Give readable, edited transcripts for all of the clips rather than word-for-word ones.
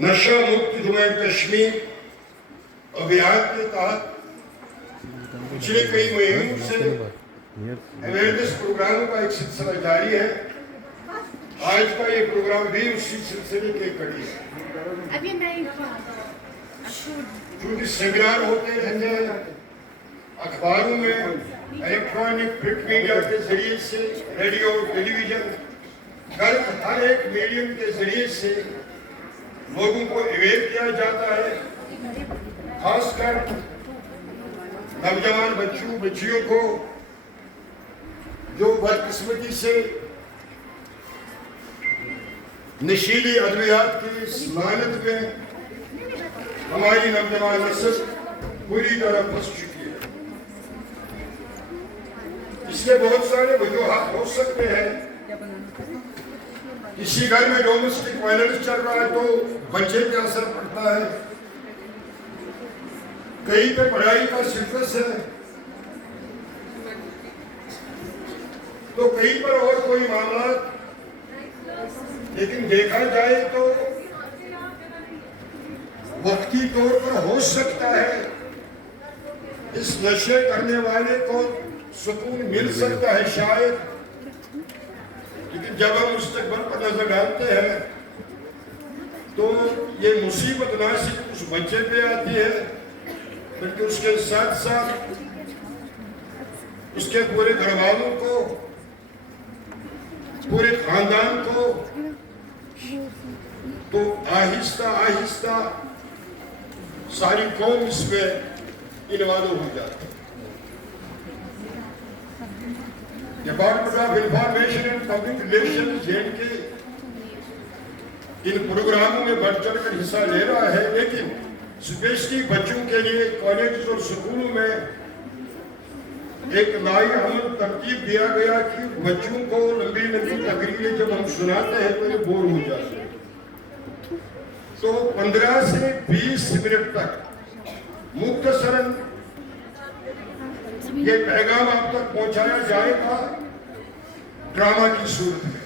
नशा मुक्त जुम्मे कश्मीर अभियान के तहत पिछले कई महीनों से अवेयरनेस प्रोग्रामों का एक सिलसिला जारी है। आज का ये प्रोग्राम भी उसी सिलसिले के कड़ी है। क्योंकि सेमिनार होते रहते हैं अखबारों में, इलेक्ट्रॉनिक प्रिंट मीडिया के जरिए से, रेडियो टेलीविजन, हर एक मीडियम के जरिए से लोगों को अवेयर किया जाता है। खासकर नौजवान बच्चों बच्चियों को जो बदकिस्मती से नशीली अद्वियात की लानत में हमारी नौजवान नस्ल पूरी तरह फंस चुकी है। इसके बहुत सारे वजूहात हो सकते हैं। किसी घर में डोमेस्टिक वायलेंस चल रहा है तो बच्चे पे असर पड़ता है, कहीं पे पढ़ाई का सिलसिला है तो कहीं पर और कोई मामला। लेकिन देखा जाए तो वक्ती तौर पर हो सकता है इस नशे करने वाले को सुकून मिल सकता है शायद, लेकिन जब हम मुस्तकबिल पर नजर डालते हैं तो ये मुसीबत ना सिर्फ उस बच्चे पे आती है बल्कि उसके साथ साथ उसके पूरे घर वालों को, पूरे खानदान को, तो आहिस्ता आहिस्ता सारी कौम इसमें इन्वॉल्व हो जाती है। Department of information and public relations के इन प्रोग्रामों में बढ़ चढ़कर हिस्सा ले रहा है, लेकिन स्पेशली बच्चों के लिए कॉलेज और स्कूलों में एक नई अमल तरतीब दिया गया कि बच्चों को लंबी लंबी तकरीरें जब हम सुनाते हैं तो ये बोर हो जाते हैं, तो 15 से 20 मिनट तक मुख्तसरन ये पैगाम आप तक पहुंचाया जाएगा ड्रामा की सूरत में,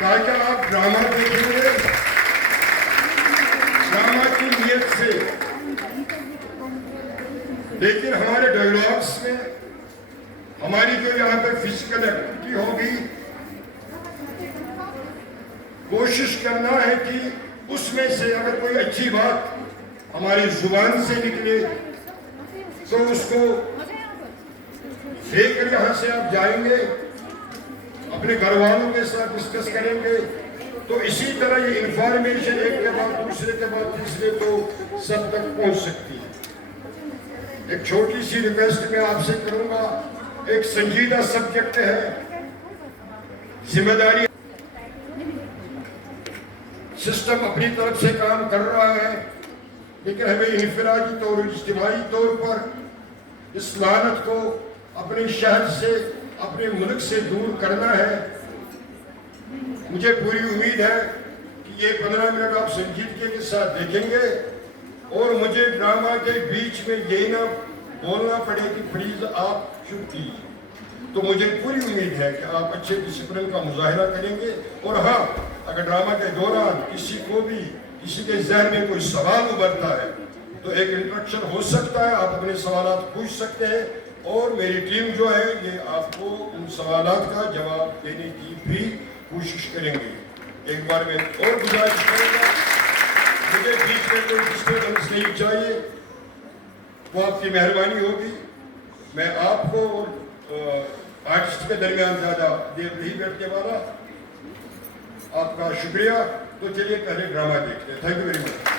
ताकि आप ड्रामा देखेंगे ड्रामा की नीयत से। लेकिन हमारे डायलॉग्स में हमारी जो यहाँ पे फिजिकल एक्टिविटी होगी, कोशिश करना है कि उसमें से अगर कोई अच्छी बात हमारी जुबान से निकले तो उसको लेकर यहाँ से आप जाएंगे, अपने घर वालों के साथ डिस्कस करेंगे, तो इसी तरह ये इंफॉर्मेशन एक के बाद दूसरे के बाद तीसरे तो सब तक पहुंच सकती है। एक छोटी सी रिक्वेस्ट मैं आपसे करूंगा, एक संजीदा सब्जेक्ट है, जिम्मेदारी सिस्टम अपनी तरफ से काम कर रहा है, लेकिन हमें इनफरादी तौर, इज्तिमाई तौर पर इस लानत को अपने शहर से, अपने मुल्क से दूर करना है। मुझे पूरी उम्मीद है कि ये 15 मिनट आप संजीदगी के साथ देखेंगे और मुझे ड्रामा के बीच में यही ना बोलना पड़े कि प्लीज आप चुप कीजिए। तो मुझे पूरी उम्मीद है कि आप अच्छे डिसिप्लिन का मुजाहिरा करेंगे। और हाँ, अगर ड्रामा के दौरान किसी को भी किसी के जहन में कोई सवाल उभरता है तो एक इंट्रोडक्शन हो सकता है, आप अपने सवाल पूछ सकते हैं और मेरी टीम जो है ये आपको उन सवाल का जवाब देने की भी कोशिश करेंगे। एक बार मैं और गुजारिश करूंगा, मुझे बीच में कोई डिस्टर्बेंस नहीं चाहिए, वो आपकी मेहरबानी होगी। मैं आपको और आर्टिस्ट के दरमियान ज़्यादा देर नहीं बैठने वाला। आपका शुक्रिया। तो चलिए पहले ड्रामा देखते हैं। Thank you very much.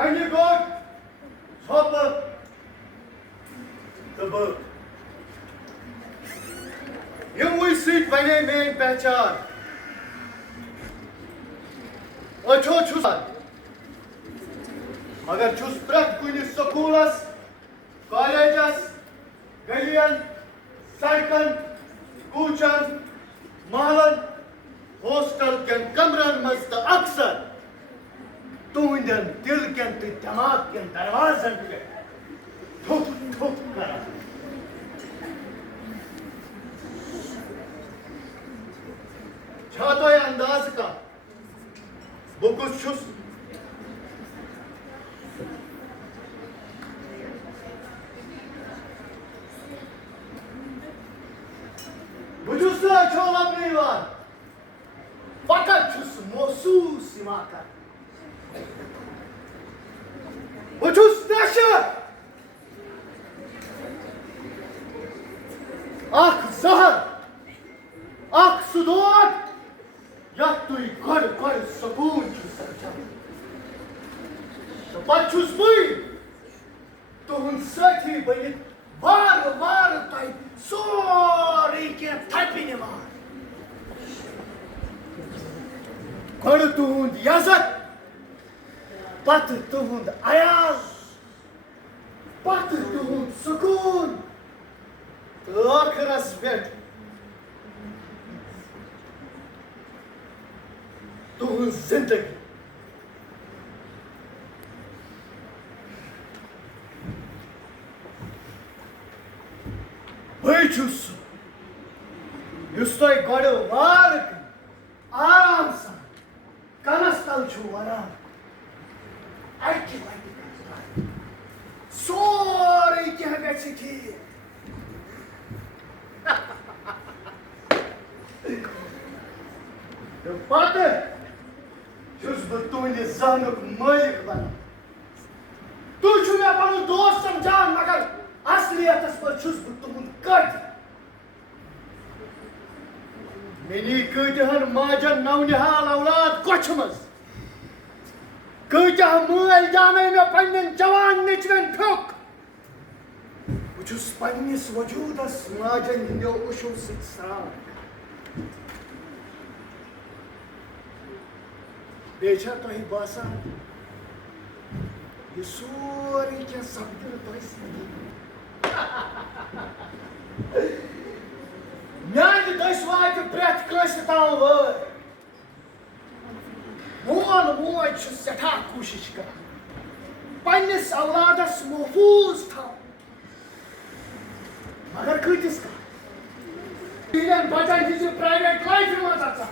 Eingeborg, Hopper, the book. Yumui sit bane mein pehchan. Ocho chus. Agar chus prak kuni sokulas, colleges गलियन सड़कन कूचन महलन हॉस्टल कन कमरन मज तो अक्सर तुहंदन दिल कन तो दिमाग कन दरवाजन पे ठुक ठुक कर छातो अंदाज का बुकुस छुस बुजुस्ता छोल अपनी बात फकत छुस महसूस सिमाकर बुजुस नशा आख जहर आख सुदोत या तुई गड़ गड़ सकून छुस तो बचुस बुई तो उन साथी बनी वार वार ताई सोरी के थपिने मार गड़ तुहुंद यजत पत तुहुंद अयाज पत तुहुंद सुकून आखरस पेट तुहुंद जिंदगी Beiçus, yüstay gado vark, aramsa, kanastal çuvara, ayki vaydi kastar, sorry ki hagati ki, तो पाते चुस बतूने जानक मालिक बना तू चुने अपनो दोस्त समझान मगर असलियत पर चुस बतून कट मेनी कटहन माजन नौनिहाल औलाद कोचमस कटह मोल जाने में पन्नन जवान निचवन ठोक चुस पन्निस वजूदस माजन हिंदो उशु सित्सार बेचा तो ही बासा ये सोरी क्या सब्दर तो इसलिए न्याय दसवाय के प्रेत क्लास ताऊ वर मोल सठा कोशिश कर पन्निस औलादस महफूज था मगर कतिस का तीन बचन हिज प्राइवेट लाइफ में जाता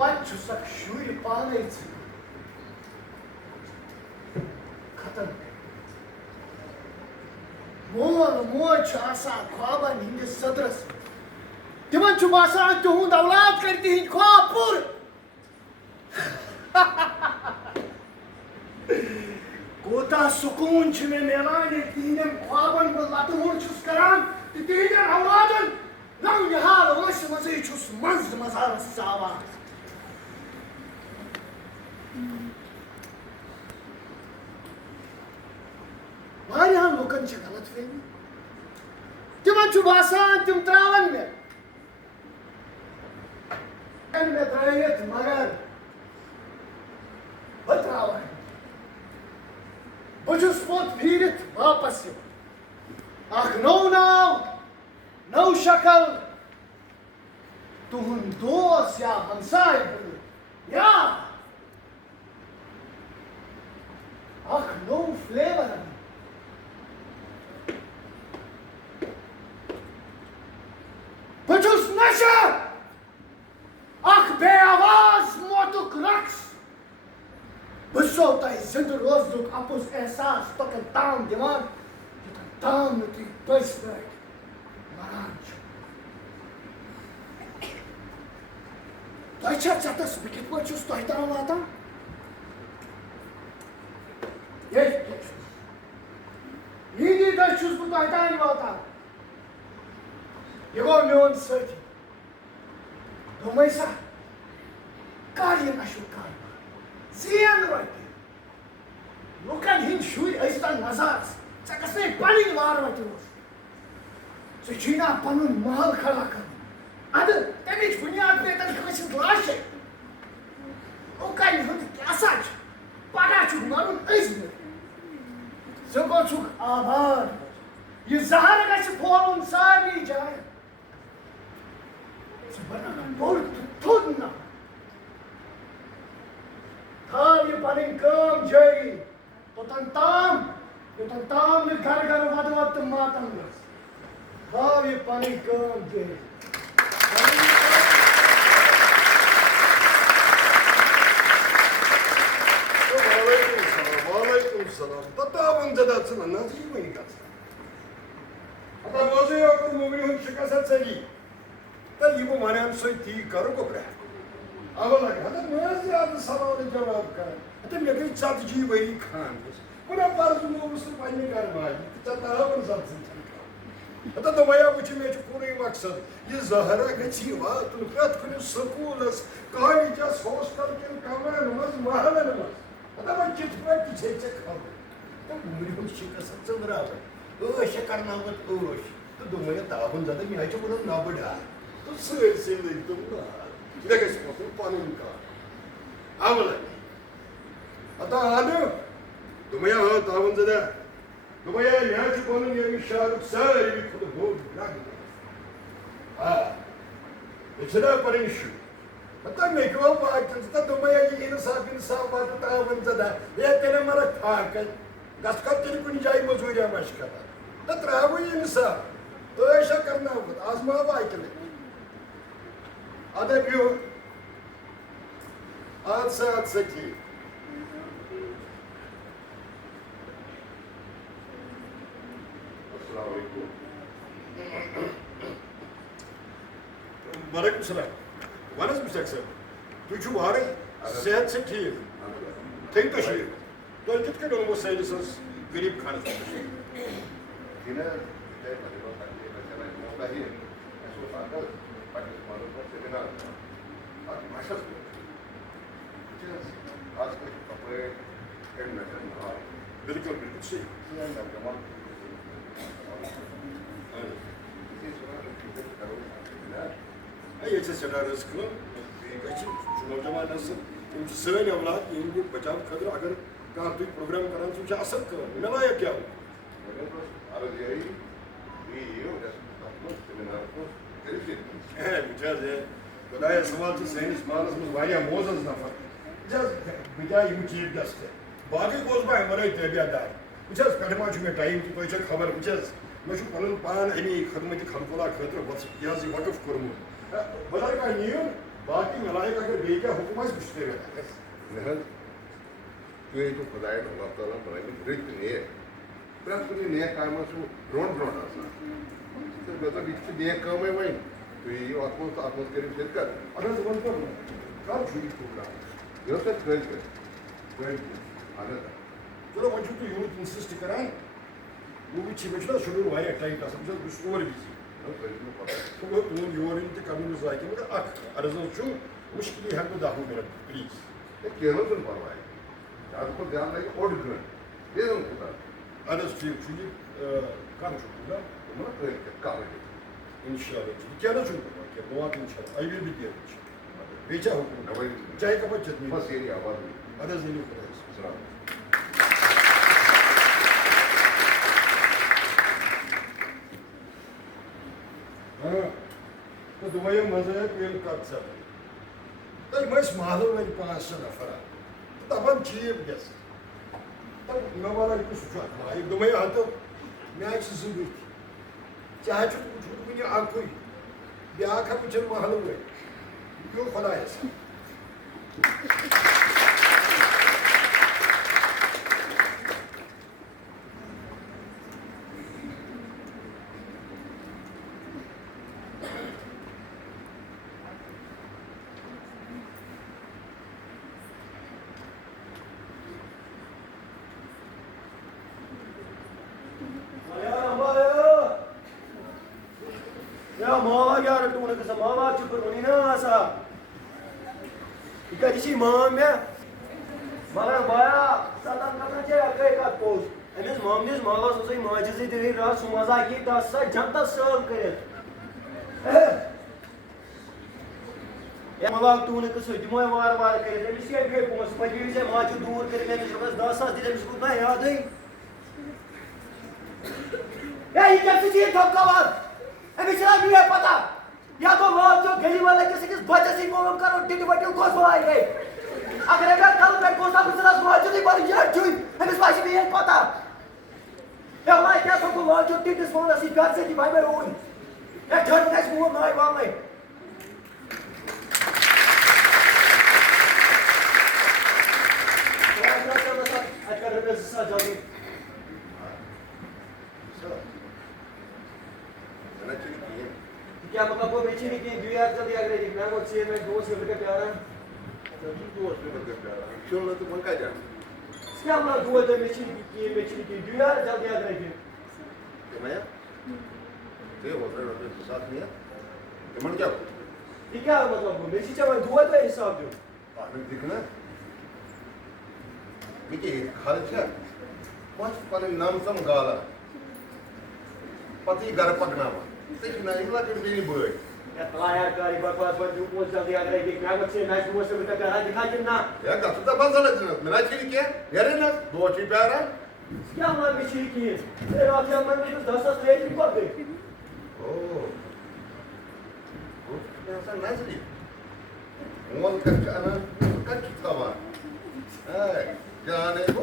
पच्चुसक शुर पालैछ खत्म मोल छ आसा ख्वाबन हिंद सदरस तिमन छु बासान तुहुंद औलाद करती हिंद ख्वाब पूर कोता सुकून छ में मेलाने तीनम ख्वाबन को लतहुन छुस करान तीनम औलादन नौ निहाल वश मजे छुस मंज मजार सावा वारियान लोकन छ गलत फहमी तिमन छु बासान तिम त्रावन में त्रायत मगर बत्रावन बजुस पोत फिरत वापस आख नौ शक्ल तुहुन दोस्त या हमसाय या आख नौ फ्लेवर बजुस नशा आख बे आवाज मोतुक रक्स बसो ताई जिंद रोजुक अपुस एहसास तकन ताम दिमाग युतन ताम नुती बसबैक मरान छ ताइछा चतस बिकित पचुस ताई ताम आता ये दर्शुस बु ताई ताई वाता ये गो मेन सती दोमैसा कार्य नशुकार Zian right. Look at him shoot Eastern Nazars. Sakasne Pani Varvatus. So China Panun Mahal Kalaka. Other damage Punyat better question Lashe. Okay, Asach. Padachu Marun Isbur. ज़ गोछुक आबाद ये ज़हर गछ फोलुन सारी जाय ज़ बनाना बोल थोड़ ना थाल ये पनिन काम जारी तोतन ताम ने घर घर वद वद मातम गस थाल ये पनिन काम जारी Tatavın dedasına nasıl yemeği kalsın? Hatta bozuyor okur muminin şikasat seni. Da yibu manem soyti karı kopra. Ağlar hatta nasıl adı savalı cevap kar. Hatta mekay çatıcıyı veri khan. Buna parzu muğusu payını karmayı. Tatavın zatsın çanka. Hatta da maya buçu meçu kurayı maksad. Ye zahara geçi va tun prat kunu sakulas. Kahlica sos kalken kamera namaz mahala namaz. Hatta ben kitmek ki çekecek kaldı. Umurun şikasat beraber. Öşe karnavat öş. Tu dumaya taabun zada mi ayçı bunun nabıda. Tu sığırsın dumda. Ne geçsin o panun ka. Avla. Hatta anı. Dumaya ha taabun zada. Dumaya yaçı bunun yemi şaruk sarı bir kudu bol bırak. Ha. İçine parin şu. Hatta ne ki o baktın da dumaya insaf batı taabun zada. Ya tene marak farkın. Gaskat teri kuni जाई मजूरिया मशकता तत रावु इंसान तो ऐसा करना होगा आजमा वाइकले आधे बियो आज से की अस्सलाम वालेकुम वालेकुम सलाम वानस मुश्ताक सर तुझु वारे सेहत से ठीक ठीक तो शी तो कितने लोगों को सही लिसंस गरीब खाने से Sina kita pada waktu ini macam mau lahir, esok ada pada malam pun seminar. Tapi masa tu, just asked couple and mentioned how बिल्कुल बिल्कुल सही Sina dan Jamal. Ini semua kita tahu seminar. ay yeçe senar rızkı kaçın şunu zaman nasıl sıra evlat yeni bir bacağım kadar agar कहाँ तुम programme करान तुम असर कर मिला या क्या Mereka terus harus jadi video dan seminar itu jadi sih. Güzel ya. Kolay savaşçı senin ismanız var ya mozaz nafar. Biraz bica YouTube deste. Bağı kozbay mara tabiadar. Biraz kadema çünkü time ki koyacak haber biraz. Ben şu kanın pan eni khidmeti khalqula khatır yazı vakıf kurumu. Bazar ka niyo baki melayka ke beyka hukumas güçleri. Nah, tu itu pedai Allah Taala berani beri ni. Beras tu ni kama su drone asal. Tu betul itu ni kama main. Tu ini atmos kerip sekat. Ada zaman पर काम छुरी program. Yo tak kerja. Ada. चलो वंचू तो unit insist कराएं वो भी अच्छी बचना शुरू हुआ है टाइम का समझो कुछ और बिजी Yo kerja apa? तो वो तुम यूनिट के कानून में जाके मतलब अक अर्जन चु मुश्किल है हमको दाहू मेरा please Kerja tu parway. Aku pun ध्यान lagi audit kan. Dia tu kita. Others फिर चुनी काम शुरू ना Mana kerja kami. इंशाल्लाह क्या ना शुरू करना क्या बहुत इंशाल्लाह आई विल बी देयर बेचा हुकुम Awal. चाहे का बचत नहीं Pas ini awal. अदर्स नहीं होता Selamat. हाँ तो दुबई मजा है पेल काट सब तो मैं मालूम है 500 नफर तो तमाम चीज़ गैस तब मैं वाला कुछ सोचा भाई दुबई आता मैं आज जिंदगी चाहे तो कुछ मुझे आंखों ब्याह का कुछ मालूम है क्यों खुदा ऐसा Ya mala geldi bunu kısa mala çıkır bunu ne asa. İka dişi mam ya. Mala baya satan katınca yakayı kat poz. Eniz mamniz mala sosay macizi değil rahat sumaza ki tassa janta serve kare. Ya mala bunu kısa cumaya var kare. Demiş ki köy poz. Pagiri se maçı dur kare. Demiş ki 10 saat demiş ki ne ya değil. या ये कैसे चीज धमकावार अभी चला नहीं है पता या तो लोग जो गली वाले किसी किस बच्चे से मालूम करो टिट बट्टी को बुलाए गए अगर अगर कल मैं कोसा पिछला सुना जो नहीं पर यार चुई अभी इस बात में ये पता या मैं क्या तो लोग जो टिट इस बोला सी प्यार से कि भाई मैं रोन या ठंड नेक्स्ट मूव ना वाला में अगर मैं सा जल्दी क्या मतलब वो बेची नहीं की दुनिया जल्दी आ गई मैं वो से मैं दोस्त से लेकर प्यारा दोस्त लेकर प्यारा क्यों ना तुम क्या जान क्या मतलब दो तो बेची की दुनिया जल्दी आ गई कि मैं ते वो तेरे साथ में ये मन क्या ये क्या मतलब वो बेची चाहे दो तो हिसाब दो आपने दिखना मिकी खर्चा मस्त पर नाम सम गाला पति घर पकना तेज ना इला के भी बोल या तलाया कारी बकवास बन जो पोस्ट जल्दी आ गई कि मैं बच्चे मैच वो से बेटा करा दिखा जिन्ना या का तो बस चला जिन्ना मेरा चीज क्या यार ना दो चीज प्यारा क्या मतलब बेची की तेरे आप जब मैं तो 10 स्टेज भी कर दे ओ ऐसा नाचली मोल का ना का किताबा ए जाने को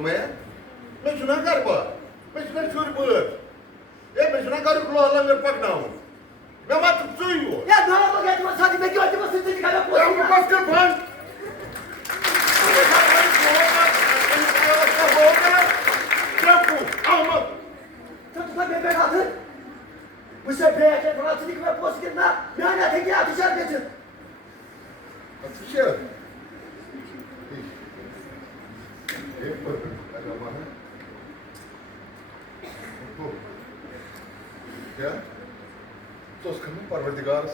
मैं सुना कर बा मैं सुना छोड़ बोल ये मैं सुना कर को अल्लाह मेरे पकना हूं मैं मत सुई हो या दोनों को क्या तुम शादी में क्यों तुम सिद्धि दिखा रहे हो हम बस कर भान तो बेबे का थे मुझसे बेटे बड़ा सिद्धि में पोस्ट करना मैं ना थे क्या विचार देते अच्छा क्या तो उसका मैं परवरदिगार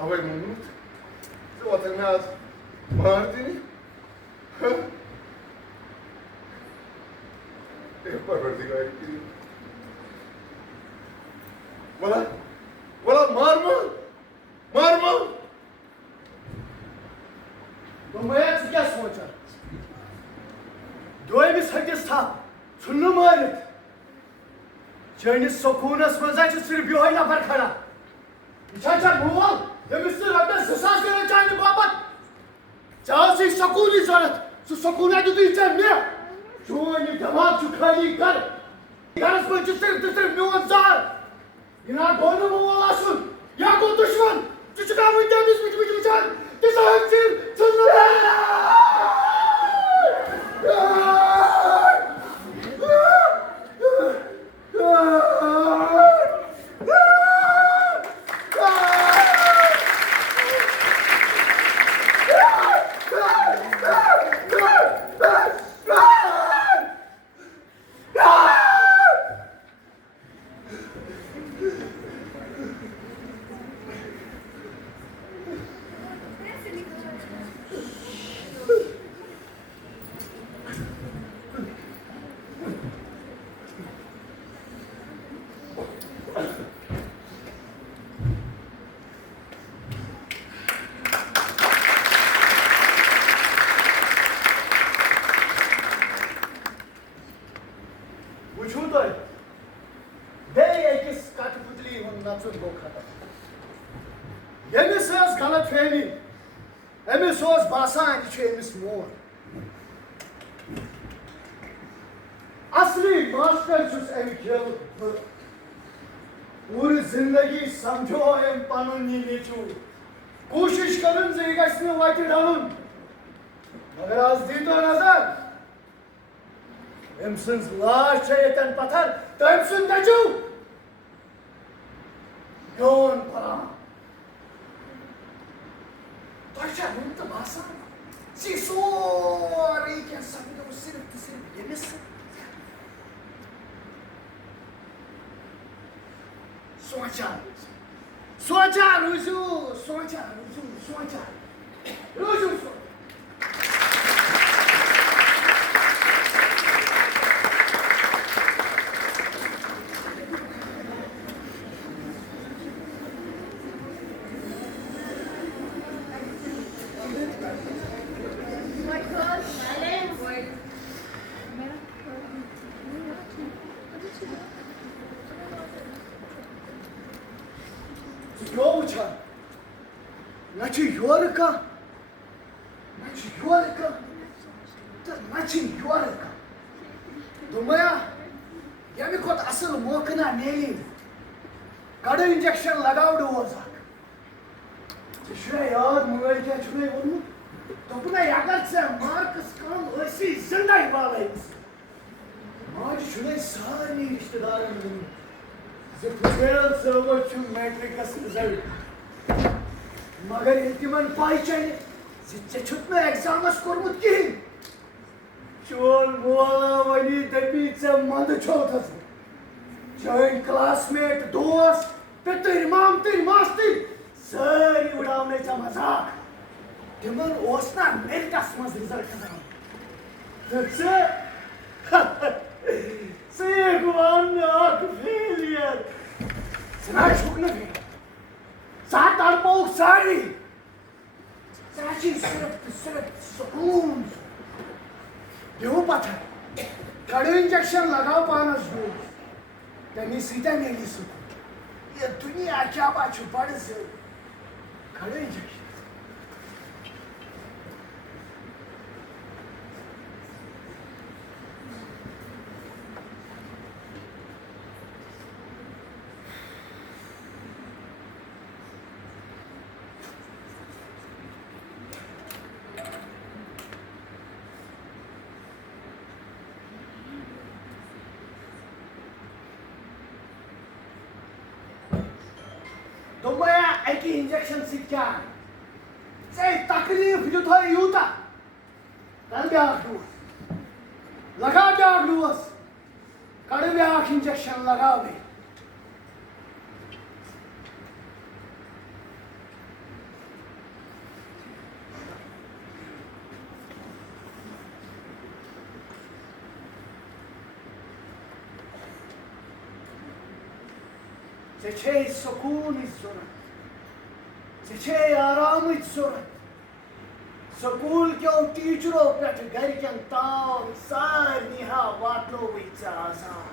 अब एक मुमूत तो वतन में आज मारती नहीं एक परवरदिगार की बोला मार तो मैं क्या सोचा दोए भी सकिस था सुनने मारित चैनिस सुकूनस मजा सिर्फ यो ना पर खड़ा इच्छा मोल ये मिस्टर अपने ससास के चाहने बाबत चाह से सुकून ही जरूरत सुकून है तो इच्छा नहीं जो ये दिमाग चुखाली कर पर सिर्फ म्योजार इना दोनों मोला सुन या को दुश्मन चुचका मुझे बीच विचार दिशा सिर्फ सुन असली मास्टर चुस एम खेल पूरी जिंदगी समझो एम पनुन नीचू कोशिश करन जे गस्ने वाटे डालुन मगर आज दीतो नजर एम सन्स लाश चेतन पत्थर तम सुन दजू योन परा तोशा मुंत बासा सी सोरी के सब सिर्फ ये Soja, Ruju. योर का योर का तो योर का दुमया यमी खोत असल मोकना नेली कड़ इंजेक्शन लगाव डोज याद मोबाइल क्या चुने वोनमुत दोपना अगर से मार्कस कम ऐसी जिंदा वाले आज चुने सारे रिश्तेदारों ने जे फुजेल सर्वर चु मैट्रिक्स रिजल्ट मगर इल्तिमन पाई चाहिए जे छुट में एग्जामस कोरमुत की चोल मोला वनी दबी से मंद छोथस जॉइंट क्लासमेट दोस्त पितर मामतिर मास्टर सारी उड़ावने चा मजाक तिमन ओसना मेरिटस मज रिजल्ट करान से गुआन आक फेलियर सना छुकने भी सात अरबों सारी साची सिर्फ सुकून देव पता कड़े इंजेक्शन लगाओ पाना जो तनी सीधा नहीं सुकून ये दुनिया क्या बात छुपाने से कड़े इंजेक्शन दुमया एकी इंजेक्शन से क्या से तकलीफ जो था यूता कर ब्याह डूस लगा ब्याह डूस कर ब्याह इंजेक्शन लगा बे छे सुकून ज़रूरत छे आराम ज़रूरत स्कूल के टीचरों पे घर के ताम सारी हा वाटलो विचा आसान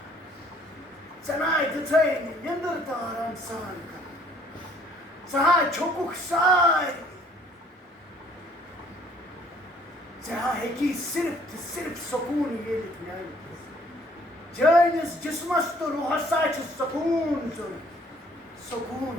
सनाय दिथे निंदर त आराम सान सहा छोकुक सार सहा है कि सिर्फ सुकून ये न्याय जानिस जिस्मस तो रूह साच सुकून सुकून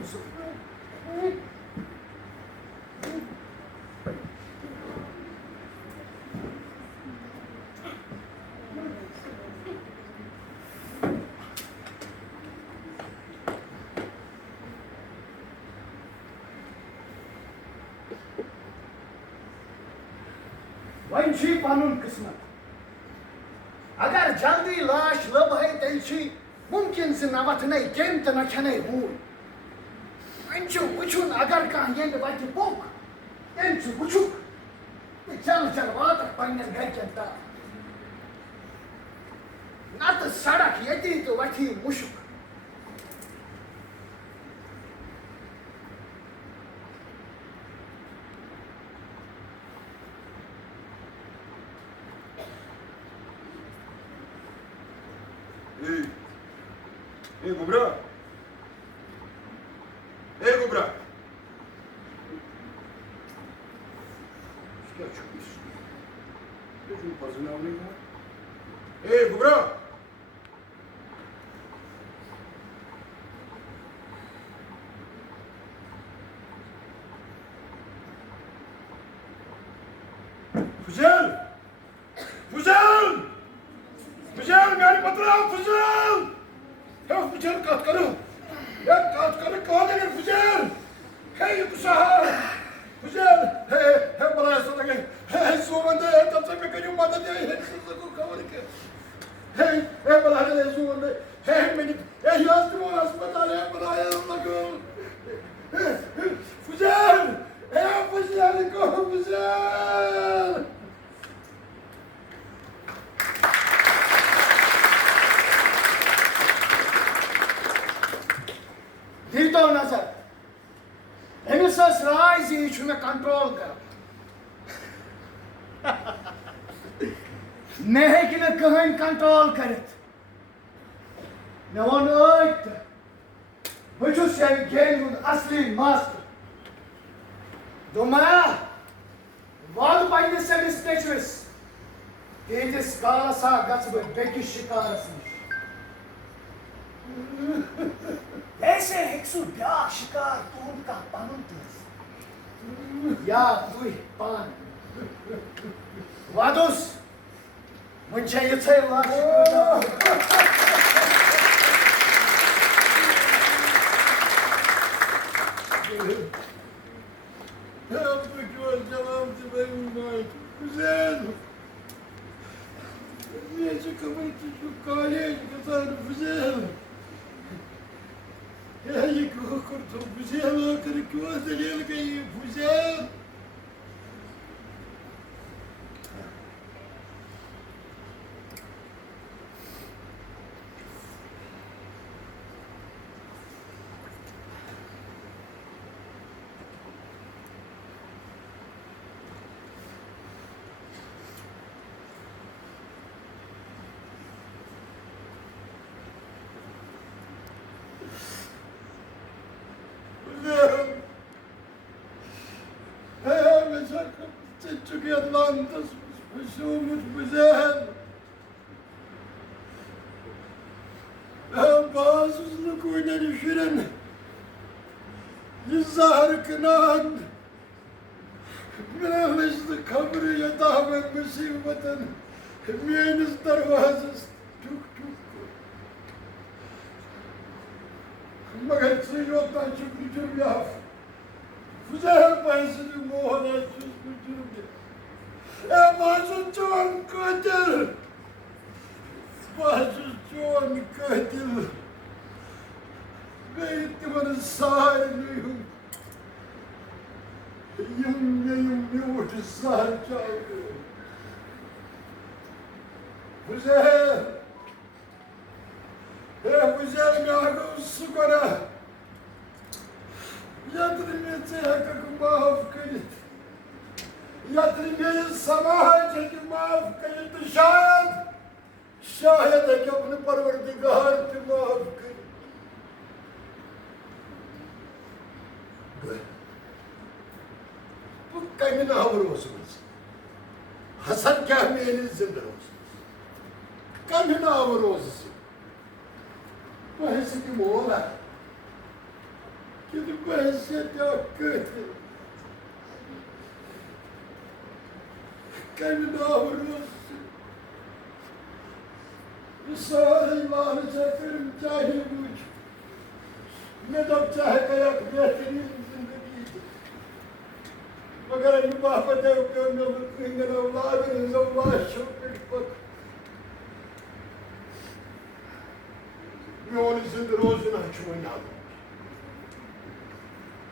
वंशी पानुन किस्मत अगर जल्दी लाश लब है तेलशी मुमकिन से नवत नहीं केम त न खने हूं अंचु कुछुन अगर का ये बाकी पोक अंचु कुछु चल बात पन्ने घर के ता ना तो सड़क यदि तो वठी मुशक ए गुबरा क्या छुपीस ये जो पजना नहीं है ए गुबरा फुजल मेरे पत्र फुजल फुजल काट करो कौन है फुजल है ये कुसाहा फुजल है बड़ा ऐसा लगे है सुमंदे तब से मैं कहीं मदद है को खबर के है बड़ा है सुमंदे है मेरी ये अस्पताल है बड़ा है लगो फुजल को फुजल दीतो नजर एमिसस राइज ये में कंट्रोल कर नहीं कि न कहीं कंट्रोल करत न वन ओट बचुस ये गेम असली मास्टर दोमाया वाद पाइने से मिस तेजिस कालसा गच बेकी शिकारस ऐसे हिक्सु ब्या शिकार तुम का पानुंतस या तुई पान वादुस मुझे ये छे लाश Atlantis besumut güzel. Bazısını kuyuna düşüren yüzahır kınan Münahmışlı kabri yatağımın musibetin Mühendis darvazız tuk tuk Magar sıyıroktan çıkıcım yaf Füzeher bayısını muhana çıkıcım yaf Mazut çoğun katil Mazut çoğun katil Ve ittimanın sahiliyim Yum yurdu sahil çaldı Güzel Güzel mi ağır sukara Yatırım etse hakakı mahv kayıt Yatırım sabah çeki mahv kayıt şayet है कि अपने परवरदिगार की माफ कर bu kayın ağır olsunuz. Hasan Kahmiye'nin zindir olsun. Kayın ağır olsun. Bu hesidi Moğol'a. Gidip bu hesidi hakkı. Kayın ağır olsun. सारी लाल चक्र चाहे मुझ मैं तब चाहे कयाक बेहतरीन जिंदगी मगर इन बापत है कि मैं मुल्किंग न औलाद इन अल्लाह शुक्र पक मैं और जिंद रोज ना छुना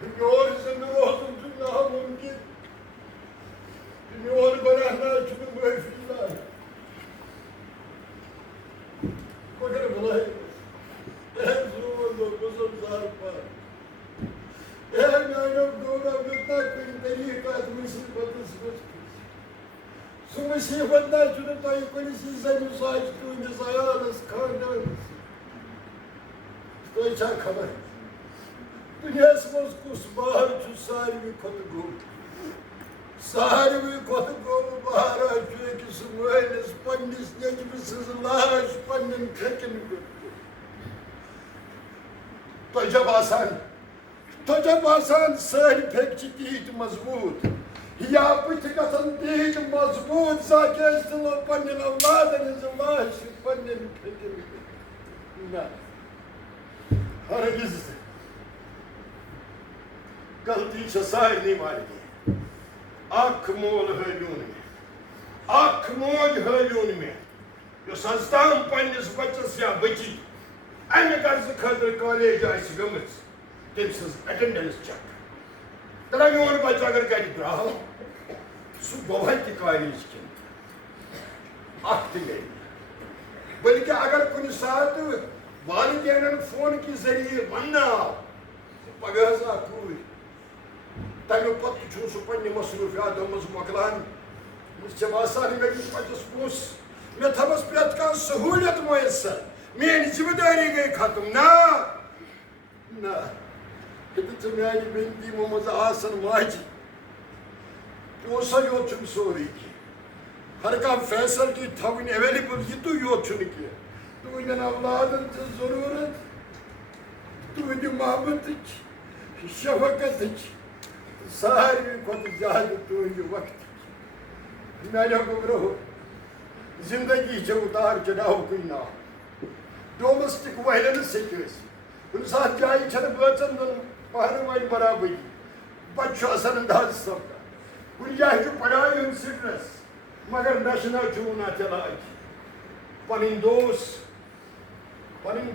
मैं और जिंद रोज ना मुमकिन मैं और बना ना छुना महफिला मगर भलाई kusum zarpa मैंने दोनों मिलता कोई तरीका मुसीबत su मुसीबत ना चुने तो ये कोई सी ज़मीन साइज तो इन ज़यालस खाना तो क्या खबर दुनिया में कुछ बाहर जो सारी भी खुद गो बाहर आ जो कि सुमेलिस पन्निस ने कि बिस्लाश पन्निन खेकिन तो जब आसान सारी फेंक दीद मजबूत या बुत गसन दीद मजबूत साके दिलो पन्निन औलादन ज़लाश पन्निन खेकिन ना हरगिज़ गलती सारी नहीं मारी Ak mol hölün mi? Ak mol hölün mi? Yo sazdan pannis bachas ya bachi. Aynı karşı kadar college ayısı gömüz. Temsiz attendance check. Tara yoğun bacha agar kari brahal. Su बहुत college के. Akti गई. बल्कि अगर कुछ साथ वालिदैन phone के जरिए बनना पगहसा कोई तमें पत्त सह पे मसरूफियात मकलान मे बसान मे पचस पोस मे थमस प्रेत कह सहूलियत मैसर मेरी जिम्मेदारी गई खत्म ना ना मान बेनती मज आसन माजि पोसा योत छुन सोरी की हर का फैसिलिटी थवन अवेलेबल ये तो योत छुन की तुहंदन औलादन से जरूरत तुहंद मोहब्बत शफकत सारी खुद ज्यादा तुहंद वक्त मेरे गुमरो जिंदगी से उतार चढ़ाव कुछ ना डोमेस्टिक वायलेंस से कुछ साथ जाए छन बचन पहन वाली बराबरी बच्चों असरअंदाज सबका कुछ जाए पढ़ाई हूँ स्ट्रेस मगर नशना चूना चलाज पन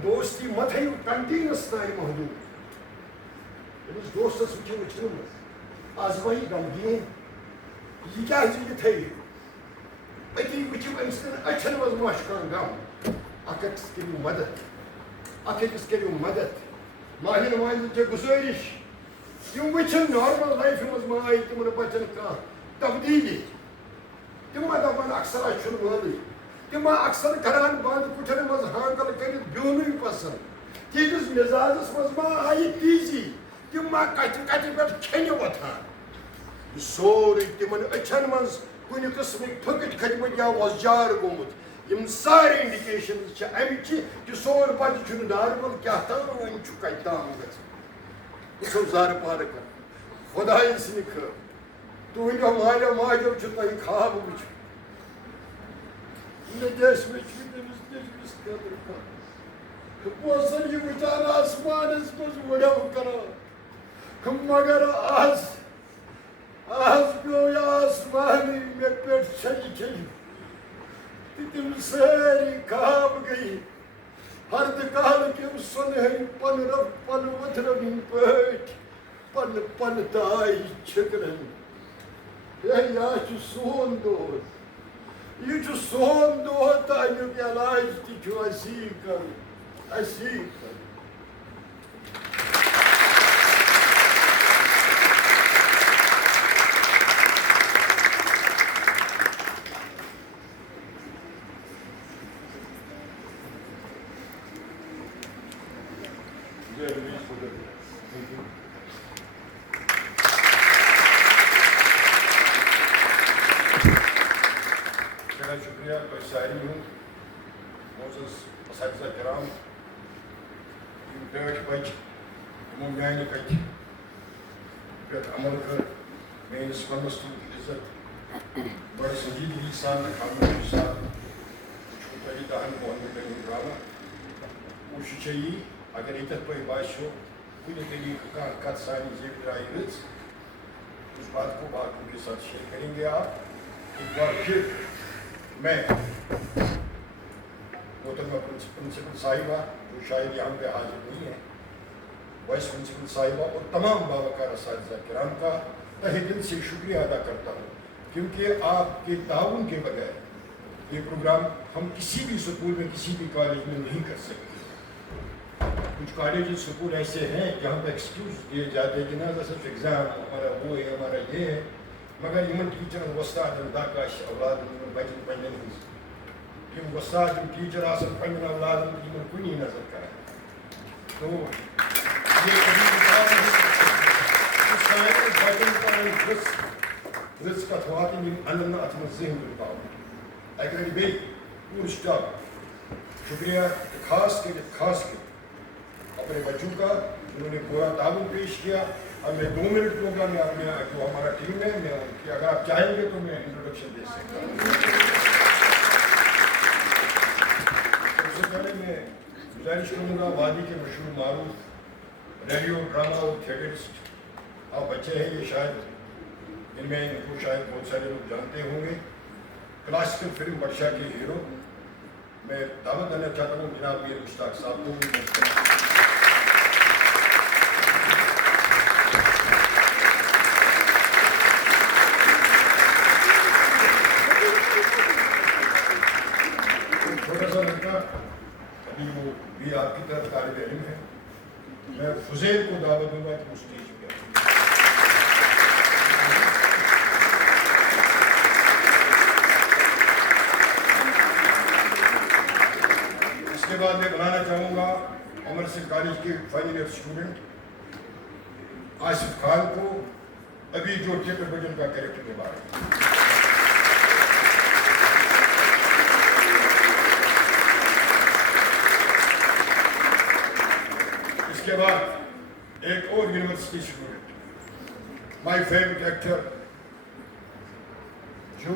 दोस्ती मत है कंटिन्यूस ताई महदूद अमिस दोस्तस वो आज वही गमगीन यह क्या थे अति वो अमिस अचन मज मशकान गम अकस करू मदद अकस करू मदद माहिन माहिन चे गुजारिश तुम वचन नॉर्मल लाइफ मज माय तुम बचन का तब्दीली तुम दपान अक्सर अच्छुन वाली तुम अक्सर करान बंद कुठन मज हांगल कर बिहन पसंद तीस मिजाजस मज मा आई तीजी तुम कत कत पे खेन वथान सोरे तिमन अचन मज कुन किस्म थुकट खजमत या वजार गोमुत यम सारे इंडिकेशन अमि कि सोर बच्चे नॉर्मल क्या ताम कत ताम गो जार पार कर खुदाय सि खैर तुहदो मालो माजो तुम खाब वो पोसन यह वचान आसमान वड़ो कर मगर आज पे आसमान मे पे छल छल तुम सारी खाब गई हरद काल के सुन पन रब पन वथरबिन पट पन पन ताई छकरन या सोन दोस्त यह सोन दो तमिक इलाज तसी कर शुक्रिया तो सारी हूँ मोजस असातिज़ा किराम डच बच तमो माने कत पे अमल कर मेस वनस तुम इज्जत बड़ संजीदगी सान खामोशी सान छोटा दहन मोहन ड्रामा कोशिश यही अगर इतत पे बाशो कुछ तरीके का कत सानी जेब ड्राई उस बात को बात के साथ शेयर करेंगे आप एक बार फिर मैं मोहतरमा प्रिंसिपल साहिबा जो शायद यहाँ पे हाजिर नहीं है वाइस प्रिंसिपल साहिबा और तमाम बावकार असातिज़ा किराम का तहे दिल से शुक्रिया अदा करता हूँ क्योंकि आपके ताउन के बगैर ये प्रोग्राम हम किसी भी स्कूल में किसी भी कॉलेज में नहीं कर सकते। कुछ कॉलेज स्कूल ऐसे हैं जहाँ पे एक्सक्यूज दिए जाते हैं कि ना सिर्फ एग्ज़ाम हमारा वो है हमारा ये है मगर इन टीचर वस्ताद दाकाश औलाद बचन पन्न यम वस्ताद टीचर पन्न औलाद कुन नजर कर तो बचन रिज कत वात अन अत जहन पाव अगर बे पूर स्टाफ शुक्रिया खास कर अपने बच्चों का उन्होंने पूरा ताउन पेश किया। अब मैं 2 मिनट दूंगा मैं अपने जो हमारा टीम है मैं उनकी अगर आप चाहेंगे तो मैं इंट्रोडक्शन दे सकता हूँ। सबसे पहले मैं गुजारिश करूँगा वादी के मशहूर मारूफ रेडियो ड्रामा और थिएटरिस्ट आप बच्चे हैं ये शायद इनमें इनको शायद बहुत सारे लोग जानते होंगे। क्लासिकल फिल्म वर्षा के हीरो मैं दावत देना चाहता हूँ जनाब मीर मुश्ताक साहब को। भी आपकी तरफ तालिब इल्म है मैं फुज़ैल को दावत दूंगा कि उस स्टेज पे इसके बाद मैं बुलाना चाहूँगा अमर सिंह कॉलेज के final year student Asif Khan को अभी जो थिएटर भजन का कैरेक्टर निभा रहे हैं। इसके बाद एक और university student, my favourite actor, जो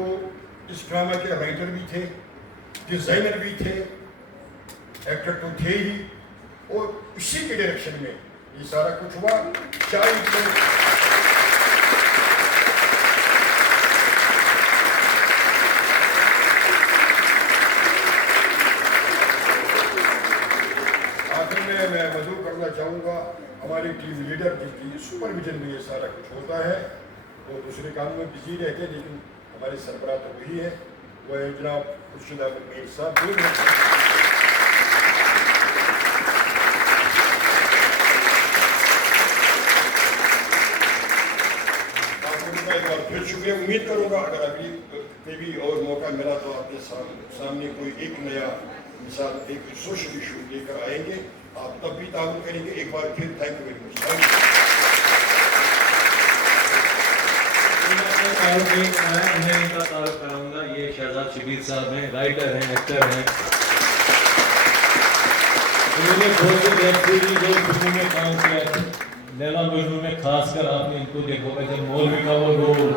इस ड्रामा के राइटर भी थे, डिजाइनर भी थे, एक्टर तो थे ही, और उसी के डायरेक्शन में ये सारा कुछ हुआ। 40 लोग आखिर में मैं मधु करना चाहूँगा हमारी टीम लीडर जिनकी सुपरविजन में ये सारा कुछ होता है, वो दूसरे काम में बिजी रहते हैं, लेकिन हमारे सरबराह तो वही है, वो है जनाब खुर्शीद अहमद मीर साहब। एक बार फिर शुक्रिया, उम्मीद करूँगा अगर अभी कभी और मौका मिला तो आपके सामने कोई एक नया मिसाल, एक सोशल इशू लेकर आएंगे, आप तब भी ताउन करेंगे। एक बार फिर थैंक यू वेरी मच। मैं इनका तारुफ कराऊंगा, ये शहजाद शबीर साहब हैं, राइटर हैं, एक्टर हैं। इन्होंने बहुत सी वेब सीरीज और फिल्मों में काम किया है। लैला मजनू में खासकर आपने इनको देखा होगा, जब मौलवी का वो रोल